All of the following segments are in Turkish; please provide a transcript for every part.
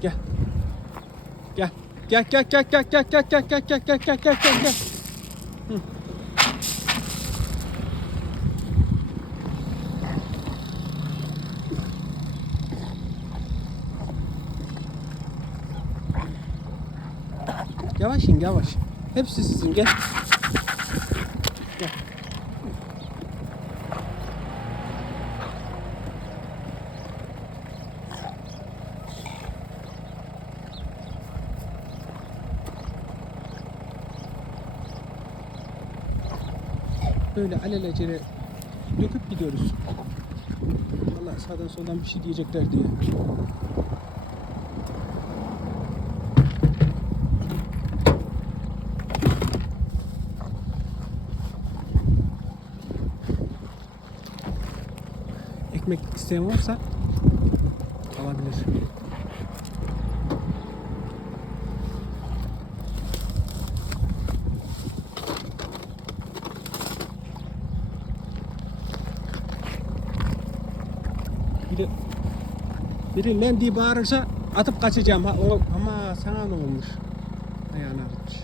Gel. Gel. Gel gel gel gel gel gel gel gel gel gel gel gel gel gel. Yavaş in yavaş. Hepsi sizin. Gel. Böyle alelacele döküp gidiyoruz. Allah sağdan soldan bir şey diyecekler diye. Ekmek isteyen varsa alabilir. Biri, biri lan diye bağırırsa atıp kaçacağım. Ha, o, ama sana ne olmuş? Ayağına gitmiş.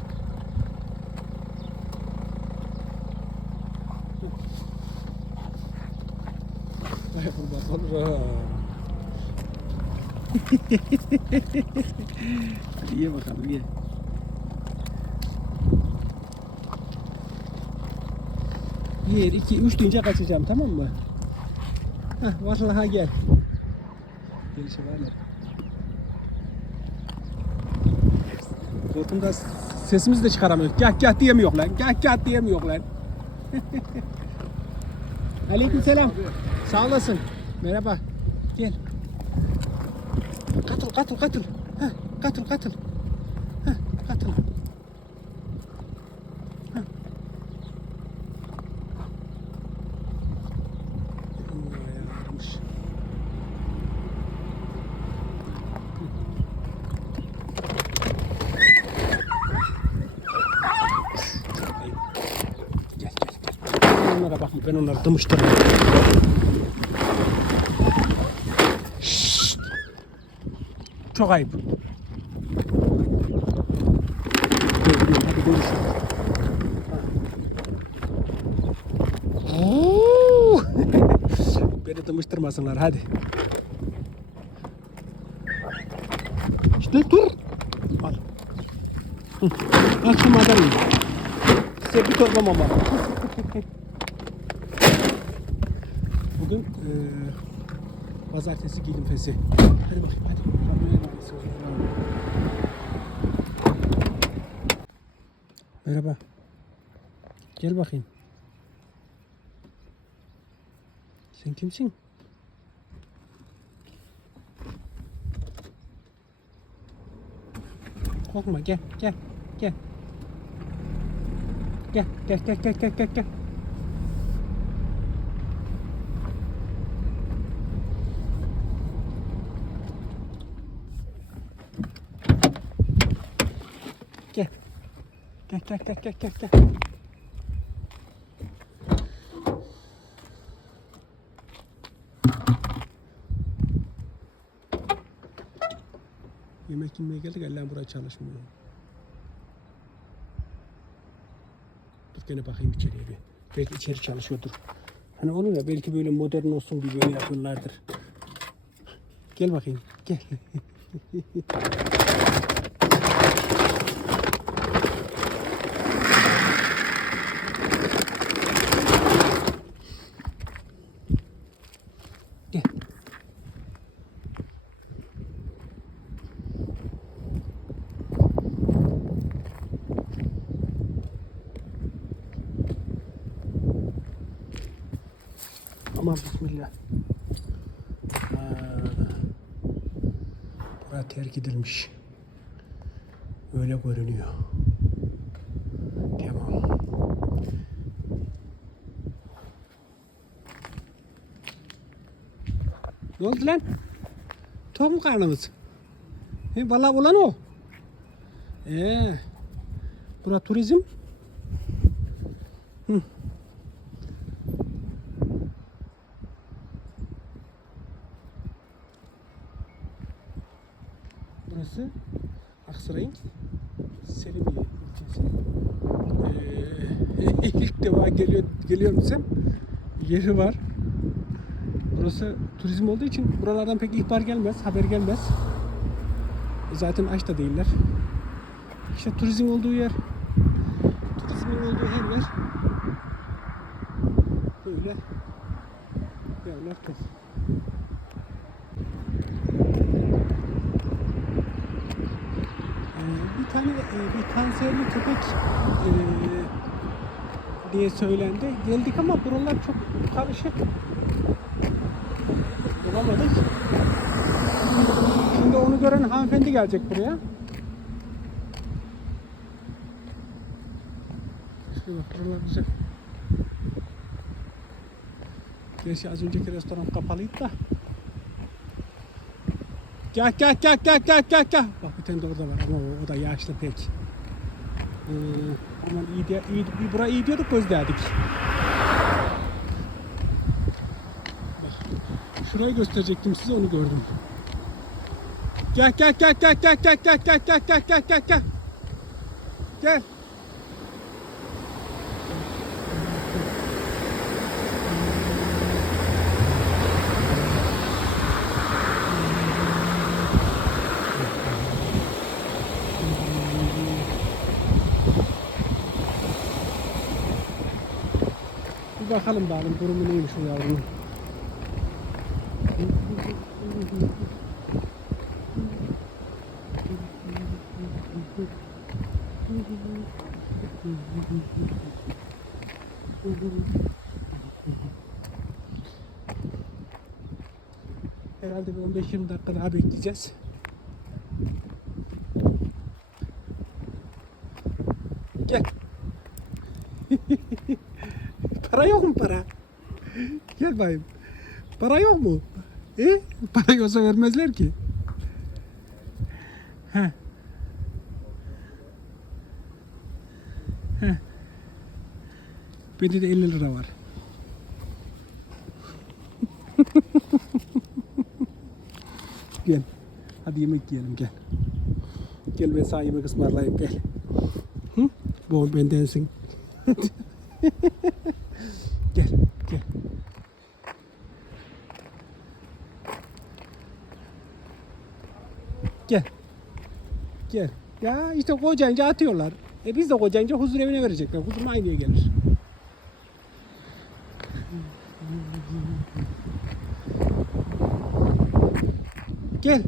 Ay kurban olurum. Hadi ye bakalım ye. Bir, iki, üç deyince kaçacağım tamam mı? Heh, vallahi gel. Gelişe var ya. Korkumda sesimizi de çıkaramıyoruz. Gah gah diyemiyor lan. Gah gah diyemiyor lan. Aleyküm selam. Sağ olasın. Merhaba. Gel. Katıl katıl katıl. Heh, katıl katıl. Heh, katıl. Heh. Allah yararmış. Gel gel gel. Onlara bakma ben onları dımıştırırım. Şşt! Çok ayıp. Beni dımıştırmasınlar hadi. İşte dur. Al. Al şu madalyayı. Size bir torba mama. Bugün eee pazartesi giydim fesi. Hadi bakayım hadi. Merhaba. Gel bakayım. Sen kimsin? Korkma gel. Gel gel gel gel gel gel gel. Gel. Gel gel gel gel gel gel. Yemek yemeye geldik Allah'ım buraya çalışmıyor. Dur gene bakayım içeriye bir. Belki içeri çalışıyordur. Hani olur ya belki böyle modern olsun diye böyle yapıyorlardır. Gel bakayım. Gel. Aman bismillah. Bura terk edilmiş. Öyle görünüyor. Tamam. Ne oldu lan? Tok mu karnımız? He, vallahi olan o. Ee, bura turizm. Hı. Burası Aksaray'ın Selimiye ilçesi. Ee, ilk defa geliyor, geliyorum desem yeri var. Burası turizm olduğu için buralardan pek ihbar gelmez, haber gelmez. Zaten aç da değiller. İşte turizm olduğu yer, turizmin olduğu her yer böyle yerler top. Ee, bir tane e, bir kanserli köpek e, diye söylendi. Geldik ama buralar çok karışık. Bulamadık. Şimdi onu gören hanımefendi gelecek buraya. Şuraya bak buralar güzel. Gerçi az önceki restoran kapalıydı da. Gel gel gel gel gel gel gel. Bak bir tane de orada var ama o, da yaşlı pek. Ee, iyi diye, iyi, buraya iyi diyorduk gözlerdik. Bak şurayı gösterecektim size onu gördüm. Gel gel gel gel gel gel gel gel gel gel gel gel gel. Gel. Bir bakalım bakalım durumu neymiş o yavrunun. Herhalde bir 15-20 dakika daha bekleyeceğiz. Gel. para yok mu para? Gel bayım. Para yok mu? E? Para yoksa vermezler ki. He. He. Bende de 50 lira var. gel. Hadi yemek yiyelim gel. Gel ben sana yemek ısmarlayayım gel. Hı? Bu bendensin. gel, gel. Gel. Gel. Ya işte kocanca atıyorlar. E biz de kocanca huzur evine verecekler. Huzur aynıya gelir. Gel.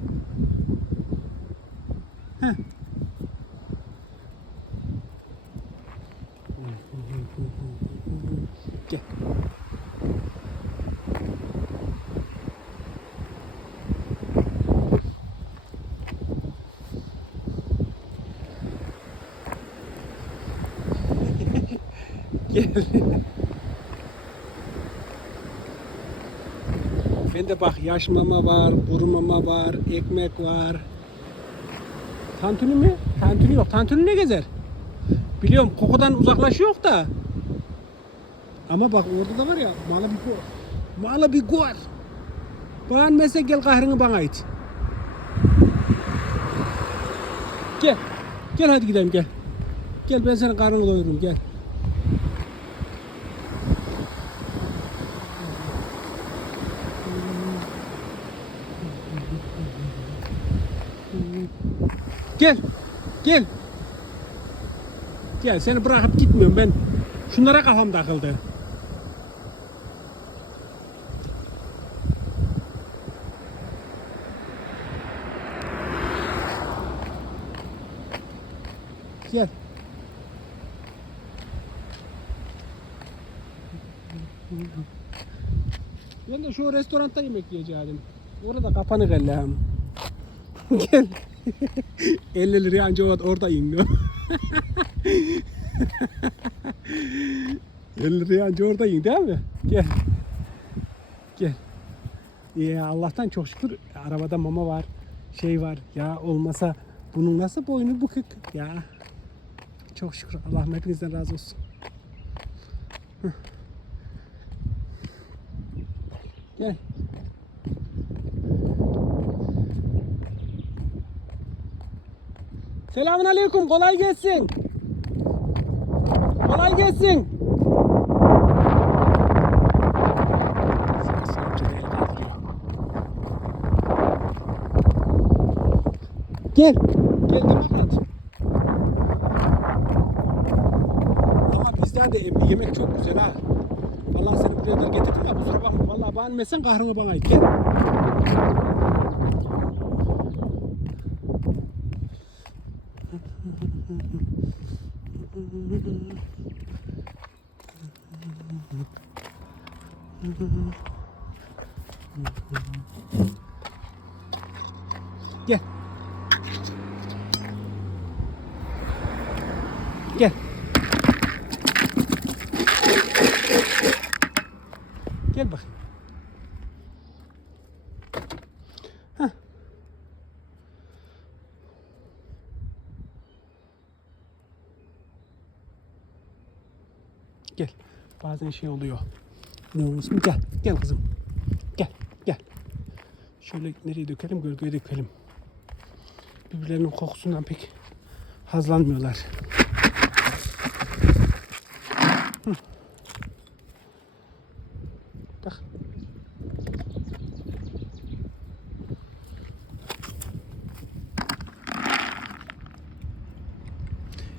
Heh. Gel. Bende bak yaş mama var, kuru mama var, ekmek var. Tantuni mi? Tantuni yok. Tantuni ne gezer? Biliyorum kokudan uzaklaşıyor da. Ama bak orada da var ya mala bir gor. Mala bir gor. Bana mesela gel kahrını bana it. Gel. Gel hadi gidelim gel. Gel ben senin karnını doyururum gel. Gel. Gel. Gel seni bırakıp gitmiyorum ben. Şunlara kafam takıldı. Gel. Ben de şu restoranda yemek yiyeceğim. Orada kapanık Allah'ım. Gel. 50 liraya anca or- orada iniyor. 50 liraya anca orada in değil mi? Gel. Gel. Ya Allah'tan çok şükür arabada mama var. Şey var. Ya olmasa bunun nasıl boynu bükük ya. Çok şükür. Allah hepinizden razı olsun. Gel. Selamun aleyküm. Kolay gelsin. Kolay gelsin. Gel. Gel de baklat. Ama bizde de em- yemek çok güzel ha. Vallahi seni buraya getirdim ya kusura bakma. Vallahi beğenmezsen kahrını bana it. Gel. Gel. Gel. Gel bakayım. Hah. Gel. Bazen şey oluyor. Olmasın? Gel. Gel kızım. Gel. Gel. Şöyle nereye dökelim? Gölgeye dökelim. Birbirlerinin kokusundan pek hazlanmıyorlar. Bak.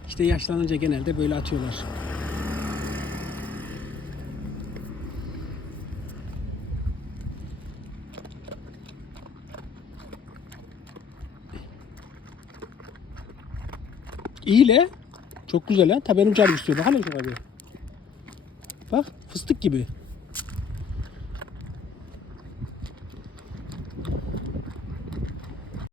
İşte yaşlanınca genelde böyle atıyorlar. İyi le. Çok güzel ha. Tabii benim canım istiyor. Bak hele şuna bir. Bak fıstık gibi.